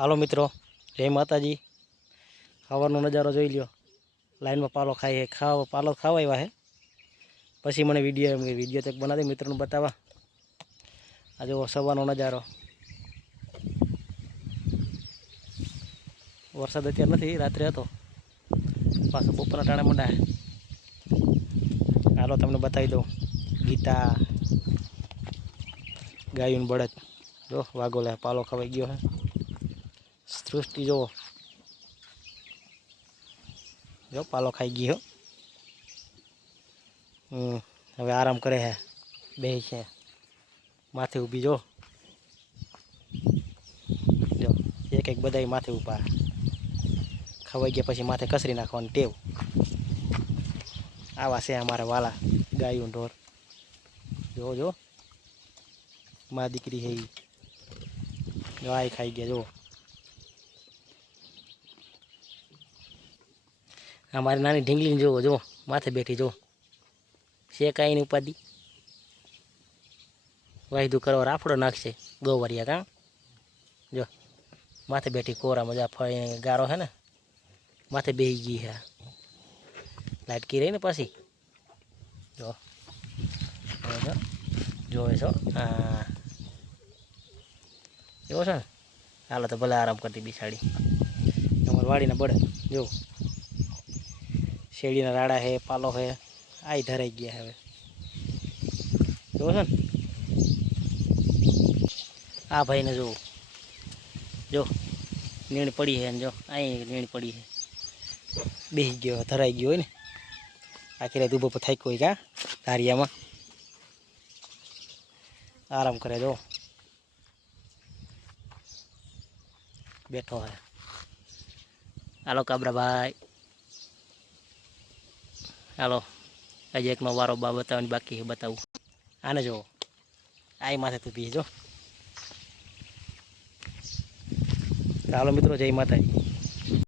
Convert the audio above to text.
હાલો મિત્રો, જય માતાજી. ખાવાનો નજારો જોઈ લ્યો. લાઈનમાં પાલો ખાઈ ખાવા પાલો ખાવા આવ્યા હે પછી મને વીડિયો એમ વીડિયો તક બનાવી મિત્રોને બતાવવા. આ જો સવારનો નજારો. વરસાદ અત્યારે નથી, રાત્રે હતો. પાછો બપોરના ટાણે મંડા હાલો તમને બતાવી દઉં. ગીતા ગાયું બળદ. જો વાઘો લે પાલો ખવાઈ ગયો હે સૃષ્ટિ જુઓ જો પાલો ખાઈ ગયો હવે આરામ કરે હે. બે છે. માથે ઊભી જો. જો, એક એક બધાય માથે ઊભા. ખવાઈ ગયા પછી માથે કસરી નાખવાની ટેવ. આવા છે અમારા વાલા, ગાયું ઢોર. જો જો. મા દીકરી હે. જો ખાઈ ગયા, જો. આ મારી નાની ઢીંગલીને જુઓ જુઓ, માથે બેઠી જો છે કાંઈ નહીં ઉપાધિ? વાયદું કરવા રાફડો નાખશે, ગોવરિયા કાં? જો, માથે બેઠી કોરા મજા ફળી ગારો હે ને, માથે બેહી ગઈ હે. લાટકી રહી ને પાછી? જો જોવે છો? હા. એવો છે ને? હાલો તો ભલે આરામ કરતી બિસાડી. તમારી વાડીને બળે જો શેરડીના રાડા હે, પાલો હે આઈ ધરાઈ ગયા હવે. જોવો છે ને? આ ભાઈને જુઓ. જો, નીણ પડી છે ને જો, અહીં નીણ પડી છે બેસી ગયો, ધરાઈ ગયો હોય ને. આખી રાત ઊભો થાક્યો હોય કા, ધારિયામાં. આરામ કરે જો બેઠો હે. હાલો, કાબરાભાઈ. હાલો. આજે એકમાં વારો બા બતાવવાની બાકી છે, બતાવું. આને જુઓ. આઈ માથે તું પી જો. હાલો મિત્રો, જય માતાજી.